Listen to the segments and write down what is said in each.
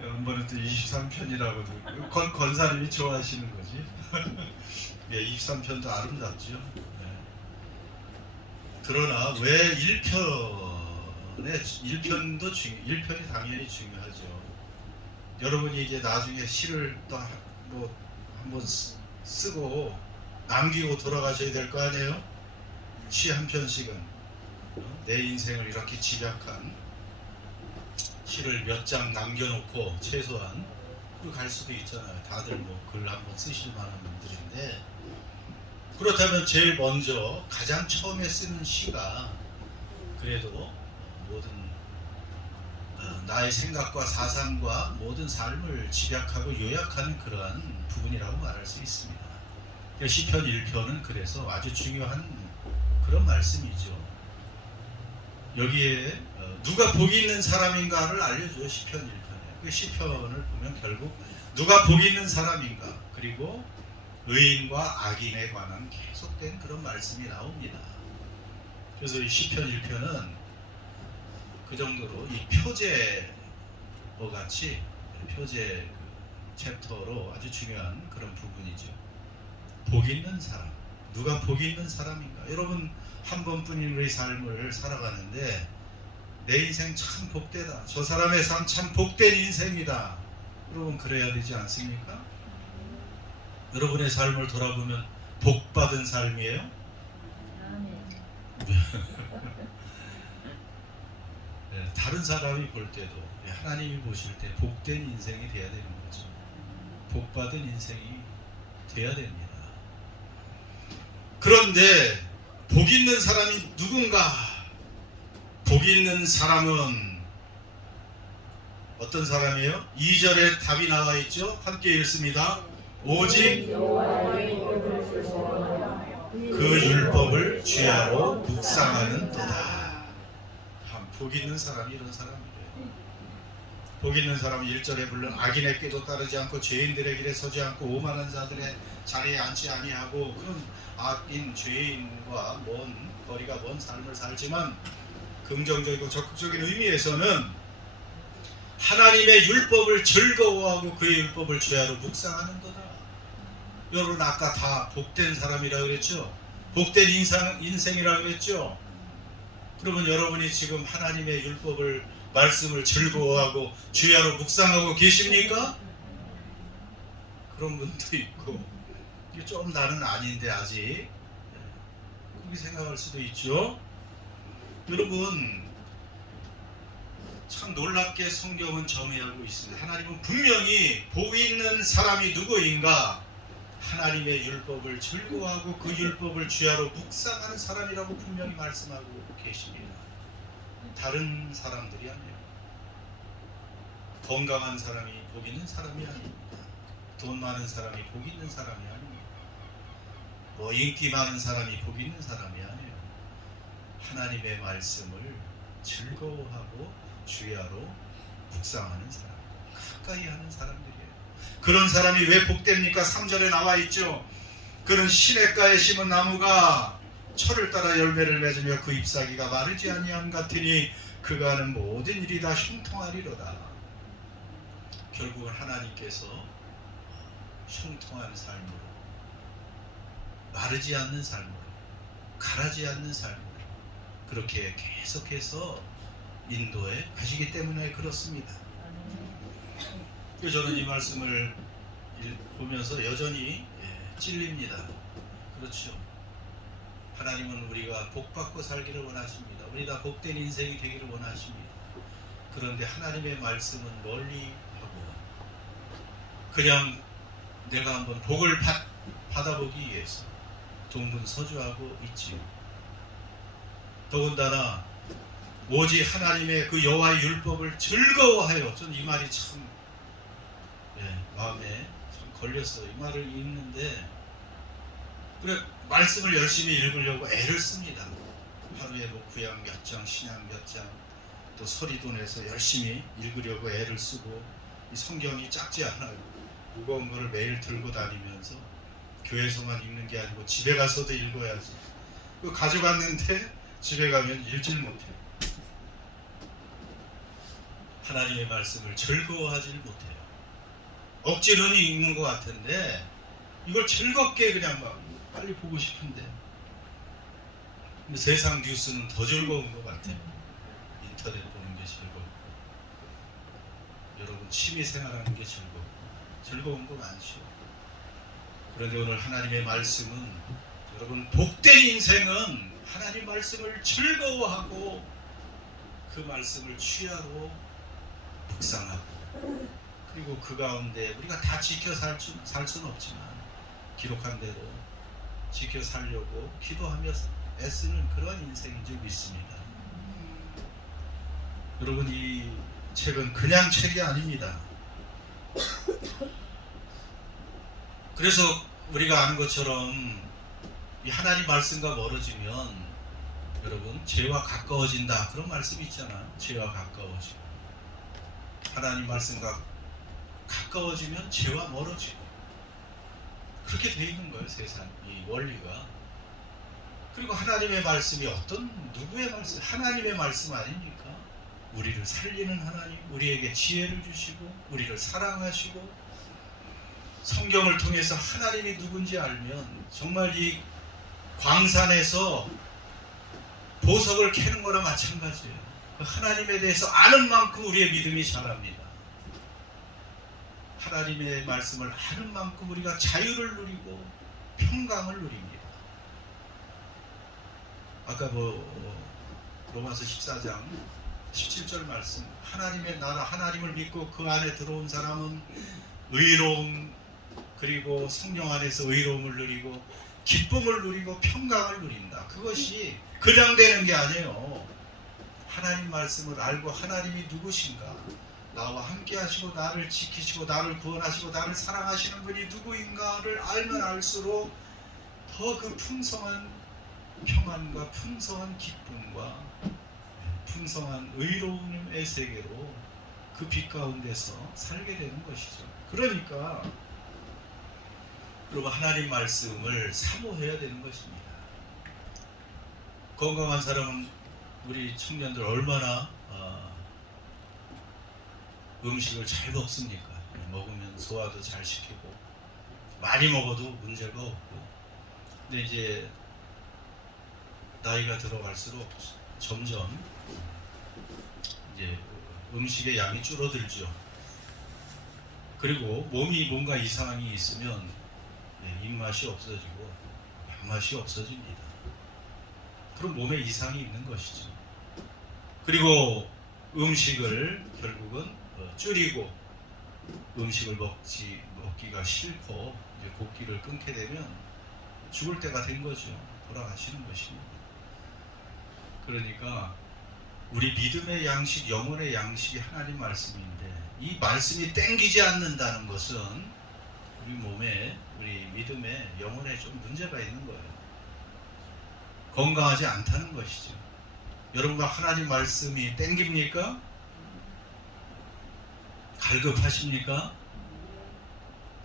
한 번은 또 23편이라고도 권사님이 좋아하시는 거지. 예, 23편도 아름답죠. 예. 그러나 왜 1편이 당연히 중요하죠. 여러분이 이제 나중에 시를 또 뭐 한번 쓰고 남기고 돌아가셔야 될 거 아니에요? 시 한 편씩은 내 인생을 이렇게 집약한 시를 몇 장 남겨놓고 최소한 갈 수도 있잖아요. 다들 뭐 글 한번 쓰실 만한 분들인데, 그렇다면 제일 먼저 가장 처음에 쓰는 시가 그래도 모든 나의 생각과 사상과 모든 삶을 집약하고 요약하는 그러한 부분이라고 말할 수 있습니다. 시편 1편은 그래서 아주 중요한 그런 말씀이죠. 여기에 누가 복이 있는 사람인가를 알려줘요. 시편 1편에. 그 시편을 보면 결국 누가 복이 있는 사람인가, 그리고 의인과 악인에 관한 계속된 그런 말씀이 나옵니다. 그래서 이 시편 1편은 그 정도로 이 표제어 같이 표제 챕터로 아주 중요한 그런 부분이죠. 복 있는 사람, 누가 복 있는 사람인가? 여러분, 한 번뿐인 우리 삶을 살아가는데 내 인생 참 복되다, 저 사람의 삶 참 복된 인생이다, 여러분 그래야 되지 않습니까? 여러분의 삶을 돌아보면 복받은 삶이에요? 네, 다른 사람이 볼 때도 하나님이 보실 때 복된 인생이 돼야 되는 거죠. 복받은 인생이 돼야 됩니다. 그런데 복 있는 사람이 누군가? 복 있는 사람은 어떤 사람이에요? 2절에 답이 나와 있죠? 함께 읽습니다. 오직 그 율법을 주야로 묵상하는 도다. 복 있는 사람이 이런 사람이에요. 복 있는 사람은 1절에 물론 악인의 꾀도 따르지 않고 죄인들의 길에 서지 않고 오만한 자들의 자리에 앉지 아니하고 그런 악인 죄인과 거리가 먼 삶을 살지만, 긍정적이고 적극적인 의미에서는 하나님의 율법을 즐거워하고 그의 율법을 주야로 묵상하는 거다. 여러분, 아까 다 복된 사람이라고 그랬죠? 복된 인생이라고 그랬죠? 그러면 여러분이 지금 하나님의 율법을, 말씀을 즐거워하고 주야로 묵상하고 계십니까? 그런 분도 있고, 이게 좀 나는 아닌데 아직, 그렇게 생각할 수도 있죠. 여러분, 참 놀랍게 성경은 정의하고 있습니다. 하나님은 분명히 복 있는 사람이 누구인가? 하나님의 율법을 즐거워하고 그 율법을 주야로 묵상하는 사람이라고 분명히 말씀하고 계십니다. 다른 사람들이 아니에요. 건강한 사람이 복 있는 사람이 아닙니다. 돈 많은 사람이 복 있는 사람이 아닙니다. 뭐 인기 많은 사람이 복 있는 사람이 아니에요. 하나님의 말씀을 즐거워하고 주야로 묵상하는 사람, 가까이 하는 사람들이에요. 그런 사람이 왜 복됩니까? 3절에 나와 있죠. 그는 시냇가에 심은 나무가 철을 따라 열매를 맺으며 그 잎사귀가 마르지 아니함 같으니 그가 하는 모든 일이 다 형통하리로다. 결국은 하나님께서 형통한 삶으로, 마르지 않는 삶으로, 가라지 않는 삶으로 그렇게 계속해서 인도해 가시기 때문에 그렇습니다. 저는 이 말씀을 보면서 여전히 찔립니다. 그렇죠. 하나님은 우리가 복받고 살기를 원하십니다. 우리 다 복된 인생이 되기를 원하십니다. 그런데 하나님의 말씀은 멀리 하고 그냥 내가 한번 복을 받아보기 위해서 동분서주하고 있지요. 더군다나 오직 하나님의 그 여호와의 율법을 즐거워하여, 저는 이 말이 참 마음에 참 걸렸어요. 이 말을 읽는데 그래 말씀을 열심히 읽으려고 애를 씁니다. 하루에 뭐 구약 몇 장, 신약 몇 장, 또 서리돈에서 열심히 읽으려고 애를 쓰고, 이 성경이 작지 않아요. 무거운 거를 매일 들고 다니면서 교회에서만 읽는 게 아니고 집에 가서도 읽어야지. 그 가져갔는데 집에 가면 읽질 못해요. 하나님의 말씀을 즐거워하지를 못해요. 억지로는 읽는 것 같은데 이걸 즐겁게 그냥 막 빨리 보고 싶은데 세상 뉴스는 더 즐거운 것 같아요. 인터넷 보는 게 즐겁고 여러분 취미생활하는 게 즐거운 거 많죠. 그런데 오늘 하나님의 말씀은 여러분 복된 인생은 하나님 말씀을 즐거워하고 그 말씀을 취하로 묵상하고 그리고 그 가운데 우리가 다 지켜 살 수는 없지만 기록한 대로 지켜 살려고 기도하며 애쓰는 그런 인생인 줄 믿습니다. 여러분 이 책은 그냥 책이 아닙니다. 그래서 우리가 아는 것처럼 이 하나님 말씀과 멀어지면 여러분 죄와 가까워진다 그런 말씀이 있잖아요. 죄와 가까워지고 하나님 말씀과 가까워지면 죄와 멀어지고 그렇게 돼 있는 거예요. 세상 이 원리가. 그리고 하나님의 말씀이 어떤 누구의 말씀? 하나님의 말씀 아닙니까? 우리를 살리는 하나님, 우리에게 지혜를 주시고 우리를 사랑하시고 성경을 통해서 하나님이 누군지 알면 정말 이 광산에서 보석을 캐는 거나 마찬가지예요. 하나님에 대해서 아는 만큼 우리의 믿음이 자랍니다. 하나님의 말씀을 아는 만큼 우리가 자유를 누리고 평강을 누립니다. 아까 로마서 14장 17절 말씀 하나님의 나라 하나님을 믿고 그 안에 들어온 사람은 의로움 그리고 성령 안에서 의로움을 누리고 기쁨을 누리고 평강을 누린다. 그것이 그냥 되는 게 아니에요. 하나님 말씀을 알고 하나님이 누구신가 나와 함께 하시고 나를 지키시고 나를 구원하시고 나를 사랑하시는 분이 누구인가를 알면 알수록 더 그 풍성한 평안과 풍성한 기쁨과 풍성한 의로움의 세계로 그 빛 가운데서 살게 되는 것이죠. 그러니까 여러분 하나님 말씀을 사모해야 되는 것입니다. 건강한 사람은 우리 청년들 얼마나 음식을 잘 먹습니까? 먹으면 소화도 잘 시키고 많이 먹어도 문제가 없고 근데 이제 나이가 들어갈수록 점점 이제 음식의 양이 줄어들죠. 그리고 몸이 뭔가 이상이 있으면 입맛이 없어지고 양맛이 없어집니다. 그럼 몸에 이상이 있는 것이죠. 그리고 음식을 결국은 줄이고 음식을 먹기가 싫고 이제 곡기를 끊게 되면 죽을 때가 된 거죠. 돌아가시는 것입니다. 그러니까 우리 믿음의 양식, 영혼의 양식이 하나님 말씀인데 이 말씀이 땡기지 않는다는 것은 우리 몸에, 우리 믿음에, 영혼에 좀 문제가 있는 거예요. 건강하지 않다는 것이죠. 여러분과 하나님 말씀이 땡깁니까? 갈급하십니까?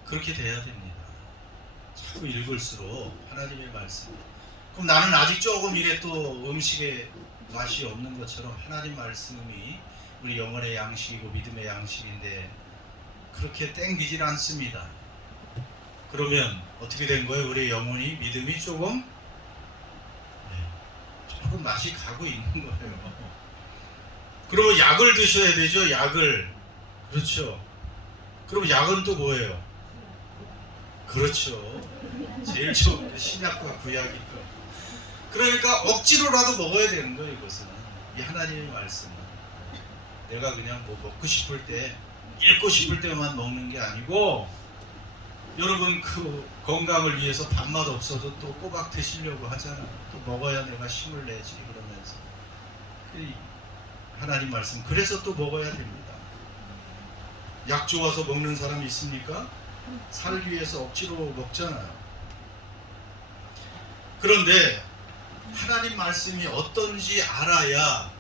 그렇게 돼야 됩니다. 자꾸 읽을수록 하나님의 말씀. 그럼 나는 아직 조금 이게 또 음식에 맛이 없는 것처럼 하나님 말씀이 우리 영혼의 양식이고 믿음의 양식인데 그렇게 땡기질 않습니다. 그러면 어떻게 된 거예요? 우리 영혼이 믿음이 조금 맛이 가고 있는 거예요. 그러면 약을 드셔야 되죠. 약을. 그렇죠. 그럼 약은 또 뭐예요? 그렇죠. 제일 좋은 게 신약과 구약이니까. 그러니까 억지로라도 먹어야 되는 거예요. 이것은 이 하나님의 말씀은 내가 그냥 뭐 먹고 싶을 때 읽고 싶을 때만 먹는 게 아니고 여러분 그 건강을 위해서 밥맛 없어도 또 꼬박 드시려고 하잖아요. 또 먹어야 내가 힘을 내지 그러면서 하나님 말씀 그래서 또 먹어야 됩니다. 약 좋아서 먹는 사람이 있습니까? 살기 위해서 억지로 먹잖아요. 그런데 하나님 말씀이 어떤지 알아야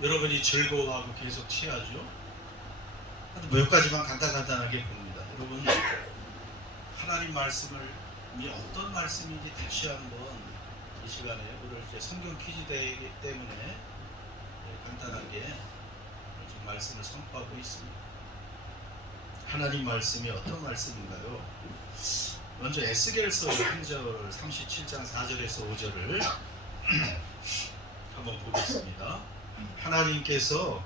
여러분이 즐거워하고 계속 취하죠. 몇 가지만 간단하게 봅니다. 여러분 하나님 말씀을 어떤 말씀인지 다시 한번 이 시간에 오늘 이제 성경 퀴즈 대회이기 때문에 간단하게 좀 말씀을 선포하고 있습니다. 하나님 말씀이 어떤 말씀인가요? 먼저 에스겔서 1절 37장 4절에서 5절을 한번 보겠습니다. 하나님께서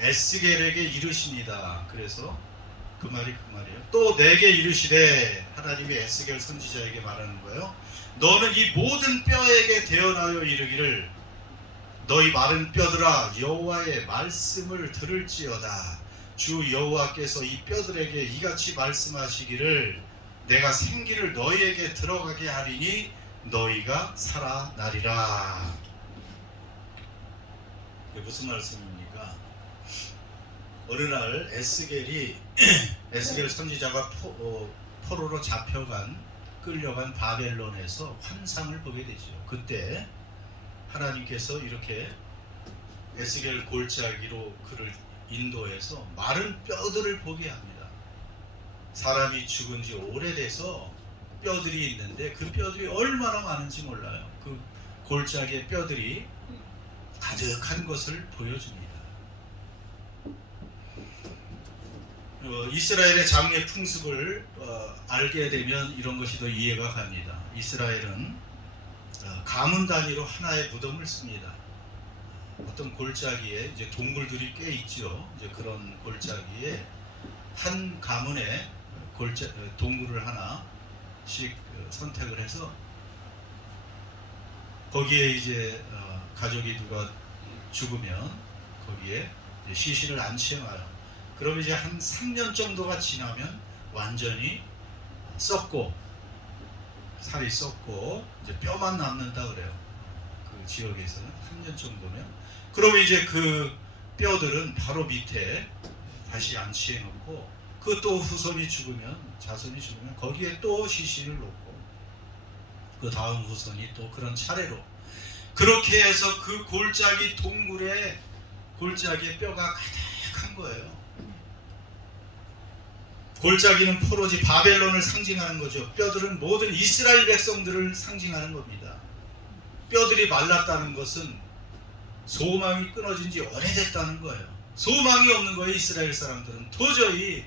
에스겔에게 이르십니다. 그래서 그 말이에요. 또 내게 이르시되, 하나님이 에스겔 선지자에게 말하는 거예요. 너는 이 모든 뼈에게 대언하여 이르기를, 너희 마른 뼈들아 여호와의 말씀을 들을지어다. 주 여호와께서 이 뼈들에게 이같이 말씀하시기를, 내가 생기를 너희에게 들어가게 하리니 너희가 살아나리라. 이게 무슨 말씀입니까? 어느 날 에스겔 선지자가 포로로 끌려간 바벨론에서 환상을 보게 되죠. 그때 하나님께서 이렇게 에스겔 골짜기로 그를 인도해서 마른 뼈들을 보게 합니다. 사람이 죽은 지 오래돼서 뼈들이 있는데 그 뼈들이 얼마나 많은지 몰라요. 그 골짜기의 뼈들이 가득한 것을 보여줍니다. 이스라엘의 장례 풍습을 알게 되면 이런 것이 더 이해가 갑니다. 이스라엘은 가문 단위로 하나의 무덤을 씁니다. 어떤 골짜기에 이제 동굴들이 꽤 있죠. 이제 그런 골짜기에 한 가문에 동굴을 하나씩 선택을 해서 거기에 이제 가족이 누가 죽으면 거기에 시신을 안치해놔요. 그럼 이제 한 3년 정도가 지나면 완전히 썩고 살이 썩고 이제 뼈만 남는다 그래요. 그 지역에서는 3년 정도면. 그러면 이제 그 뼈들은 바로 밑에 다시 안치해 놓고, 그 또 자손이 죽으면 거기에 또 시신을 놓고, 그 다음 후손이 또 그런 차례로 그렇게 해서 그 골짜기에 뼈가 가득한 거예요. 골짜기는 포로지 바벨론을 상징하는 거죠. 뼈들은 모든 이스라엘 백성들을 상징하는 겁니다. 뼈들이 말랐다는 것은 소망이 끊어진 지 오래됐다는 거예요. 소망이 없는 거예요. 이스라엘 사람들은 도저히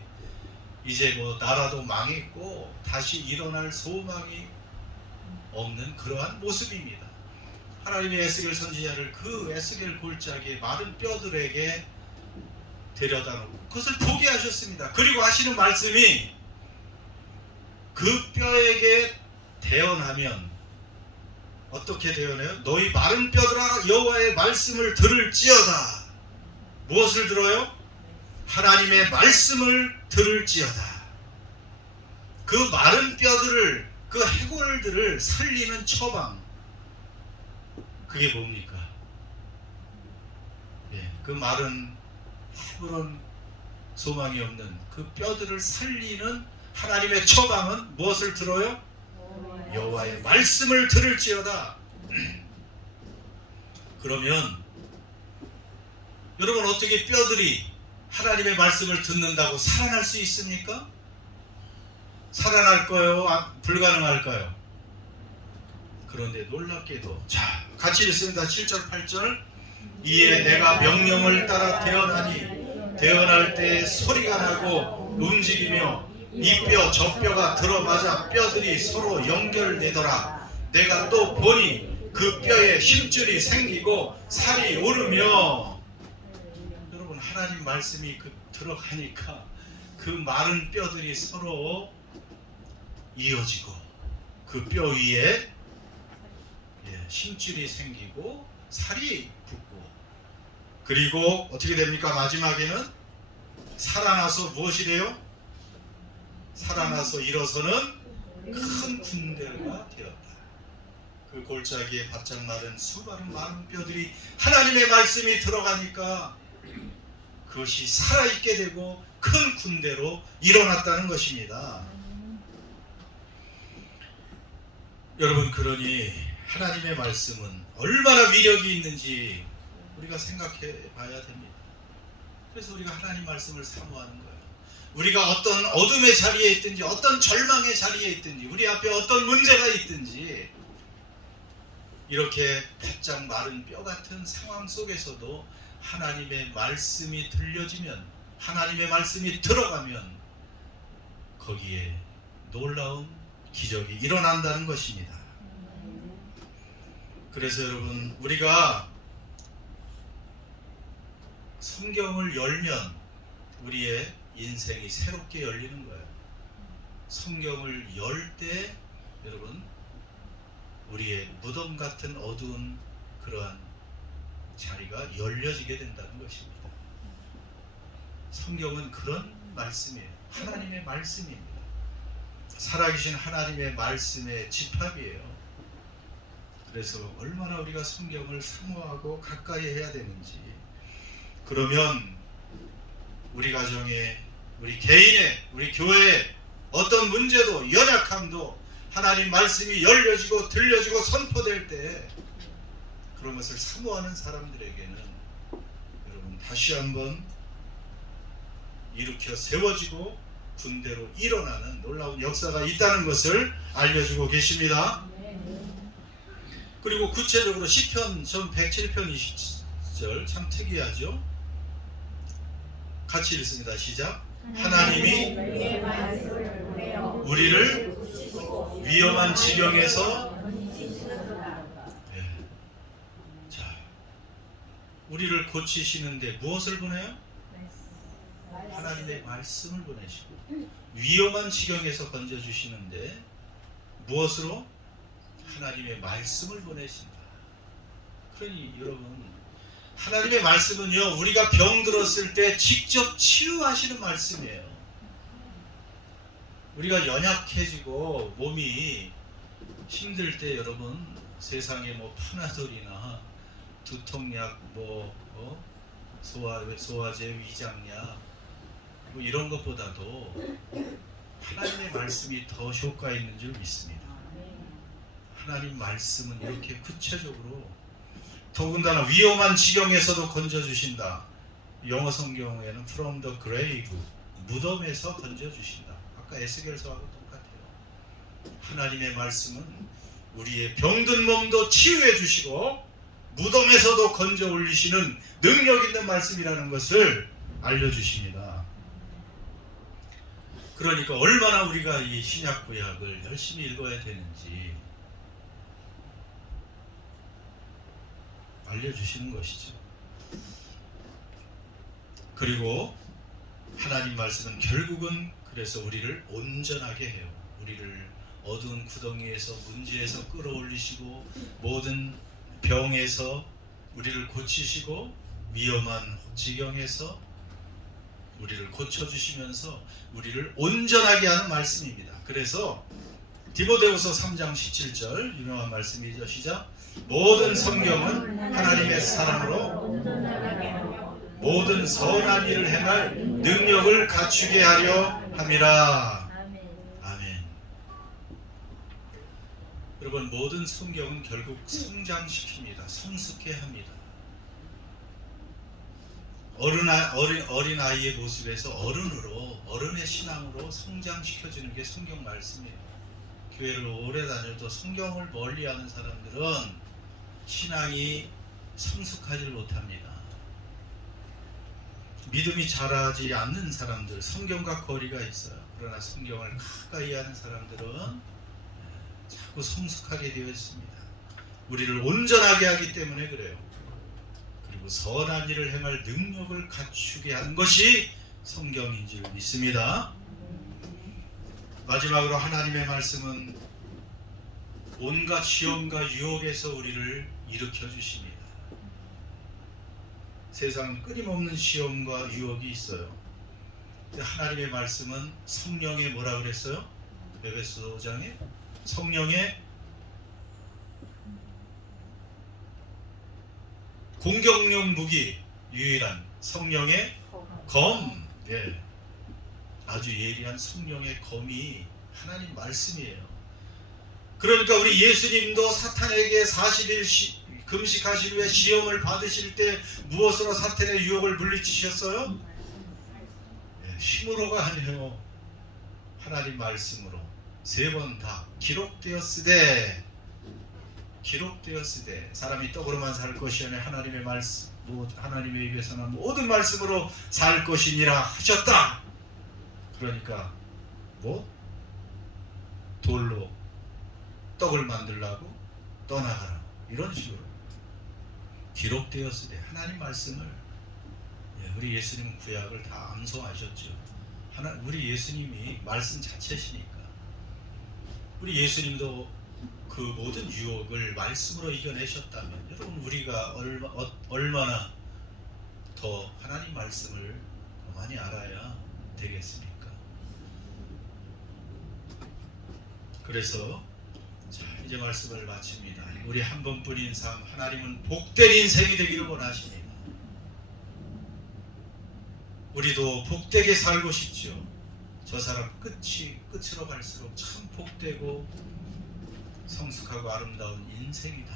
이제 나라도 망했고 다시 일어날 소망이 없는 그러한 모습입니다. 하나님의 에스겔 선지자를 그 에스겔 골짜기의 마른 뼈들에게 데려다 놓고 그것을 보게 하셨습니다. 그리고 하시는 말씀이, 그 뼈에게 대언하면 어떻게 대언해요? 너희 마른 뼈들아 여호와의 말씀을 들을지어다. 무엇을 들어요? 하나님의 말씀을 들을지어다. 그 마른 뼈들을, 그 해골들을 살리는 처방, 그게 뭡니까? 그 마른 아무런 소망이 없는 그 뼈들을 살리는 하나님의 처방은 무엇을 들어요? 여호와의 말씀을 들을지어다. 그러면 여러분, 어떻게 뼈들이 하나님의 말씀을 듣는다고 살아날 수 있습니까? 살아날까요? 불가능할까요? 그런데 놀랍게도, 자, 같이 읽습니다. 7절 8절. 이에 내가 명령을 따라 대언할 때 소리가 나고 움직이며 이 뼈 저 뼈가 들어맞아 뼈들이 서로 연결되더라. 내가 또 보니 그 뼈에 힘줄이 생기고 살이 오르며. 여러분, 하나님 말씀이 들어가니까 그 마른 뼈들이 서로 이어지고 그 뼈 위에 힘줄이 생기고 살이 붙고, 그리고 어떻게 됩니까? 마지막에는 살아나서 무엇이 돼요? 살아나서 일어서는 큰 군대가 되었다. 그 골짜기에 바짝 마른 수많은 마른 뼈들이 하나님의 말씀이 들어가니까 그것이 살아있게 되고 큰 군대로 일어났다는 것입니다. 여러분, 그러니 하나님의 말씀은 얼마나 위력이 있는지 우리가 생각해 봐야 됩니다. 그래서 우리가 하나님 말씀을 사모하는 거예요. 우리가 어떤 어둠의 자리에 있든지 어떤 절망의 자리에 있든지 우리 앞에 어떤 문제가 있든지 이렇게 바짝 마른 뼈 같은 상황 속에서도 하나님의 말씀이 들려지면, 하나님의 말씀이 들어가면 거기에 놀라운 기적이 일어난다는 것입니다. 그래서 여러분, 우리가 성경을 열면 우리의 인생이 새롭게 열리는 거예요. 성경을 열 때 여러분, 우리의 무덤 같은 어두운 그러한 자리가 열려지게 된다는 것입니다. 성경은 그런 말씀이에요. 하나님의 말씀입니다. 살아계신 하나님의 말씀의 집합이에요. 그래서 얼마나 우리가 성경을 사모하고 가까이 해야 되는지, 그러면 우리 가정에, 우리 개인의, 우리 교회에 어떤 문제도 연약함도 하나님 말씀이 열려지고 들려지고 선포될 때 그런 것을 사모하는 사람들에게는 여러분 다시 한번 일으켜 세워지고 군대로 일어나는 놀라운 역사가 있다는 것을 알려주고 계십니다. 그리고 구체적으로 시편 전 107편 20절 참 특이하죠. 같이 읽습니다. 시작. 하나님이 우리를 위험한 지경에서, 자, 우리를 고치시는데 무엇을 보내요? 하나님의 말씀을 보내시고, 위험한 지경에서 건져주시는데 무엇으로? 하나님의 말씀을 보내신다. 그러니 여러분, 하나님의 말씀은요, 우리가 병들었을 때 직접 치유하시는 말씀이에요. 우리가 연약해지고 몸이 힘들 때 여러분, 세상에 뭐 파나돌이나 두통약, 소화제, 위장약 뭐 이런 것보다도 하나님의 말씀이 더 효과 있는 줄 믿습니다. 하나님 말씀은 이렇게 구체적으로, 더군다나 위험한 지경에서도 건져주신다. 영어 성경에는 from the grave, 무덤에서 건져주신다. 아까 에스겔서하고 똑같아요. 하나님의 말씀은 우리의 병든 몸도 치유해 주시고 무덤에서도 건져 올리시는 능력 있는 말씀이라는 것을 알려주십니다. 그러니까 얼마나 우리가 이 신약 구약을 열심히 읽어야 되는지 알려주시는 것이죠. 그리고 하나님 말씀은 결국은 그래서 우리를 온전하게 해요. 우리를 어두운 구덩이에서, 문제에서 끌어올리시고 모든 병에서 우리를 고치시고 위험한 지경에서 우리를 고쳐주시면서 우리를 온전하게 하는 말씀입니다. 그래서 디모데후서 3장 17절 유명한 말씀이죠. 시작. 모든 성경은 하나님의 사랑으로 모든 선한 일을 행할 능력을 갖추게 하려 함이라. 아멘. 여러분, 모든 성경은 결국 성장시킵니다. 성숙해 합니다. 어린 아이의 모습에서 어른으로, 어른의 신앙으로 성장시켜주는 게 성경 말씀이에요. 교회를 오래 다녀도 성경을 멀리하는 사람들은 신앙이 성숙하지 못합니다. 믿음이 자라지 않는 사람들, 성경과 거리가 있어요. 그러나 성경을 가까이 하는 사람들은 자꾸 성숙하게 되어 있습니다. 우리를 온전하게 하기 때문에 그래요. 그리고 선한 일을 행할 능력을 갖추게 하는 것이 성경인 줄 믿습니다. 마지막으로 하나님의 말씀은 온갖 시험과 유혹에서 우리를 일으켜 주십니다. 세상 끊임없는 시험과 유혹이 있어요. 하나님의 말씀은 성령의 뭐라 그랬어요? 에베소 5장에 성령의 공격용 무기, 유일한 성령의 검, 아주 예리한 성령의 검이 하나님 말씀이에요. 그러니까 우리 예수님도 사탄에게 40일 금식하신 후에 시험을 받으실 때 무엇으로 사탄의 유혹을 물리치셨어요? 힘으로가 아니에요. 하나님 말씀으로 3번 다 기록되었으되 사람이 떡으로만 살 것이 아니라 하나님의 하나님의 입에서는 모든 말씀으로 살 것이니라 하셨다. 그러니까 돌로 떡을 만들라고 떠나가라, 이런 식으로 기록되었으되 하나님 말씀을, 우리 예수님은 구약을 다 암송하셨죠. 우리 예수님이 말씀 자체시니까 우리 예수님도 그 모든 유혹을 말씀으로 이겨내셨다면 여러분 우리가 얼마나 더 하나님 말씀을 더 많이 알아야 되겠습니까? 그래서 이제 말씀을 마칩니다. 우리 한 번뿐인 삶, 하나님은 복된 인생이 되기를 원하십니다. 우리도 복되게 살고 싶죠. 저 사람 끝으로 갈수록 참 복되고 성숙하고 아름다운 인생이다.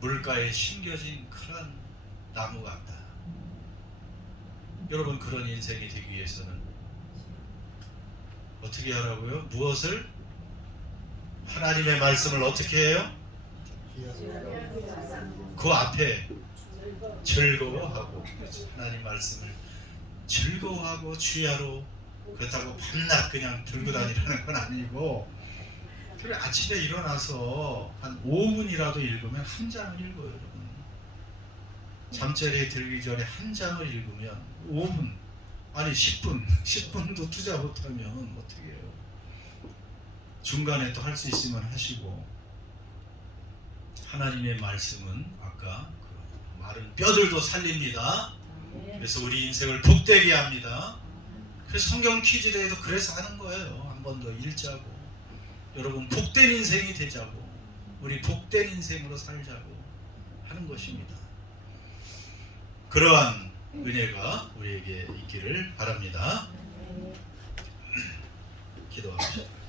물가에 심겨진 큰 나무 같다. 여러분, 그런 인생이 되기 위해서는 어떻게 하라고요? 무엇을? 하나님의 말씀을 어떻게 해요? 그 앞에 즐거워하고, 하나님 말씀을 즐거워하고 주야로, 그렇다고 밤낮 그냥 들고 다니라는 건 아니고, 그래 아침에 일어나서 한 5분이라도 읽으면 한 장을 읽어요. 여러분, 잠자리에 들기 전에 한 장을 읽으면 5분, 아니 10분도 투자 못하면 어떻게 해요? 중간에 또 할 수 있으면 하시고. 하나님의 말씀은 아까 그 마른 뼈들도 살립니다. 그래서 우리 인생을 복되게 합니다. 그래서 성경 퀴즈 대회도 그래서 하는 거예요. 한 번 더 읽자고, 여러분 복된 인생이 되자고, 우리 복된 인생으로 살자고 하는 것입니다. 그러한 은혜가 우리에게 있기를 바랍니다. 기도합시다.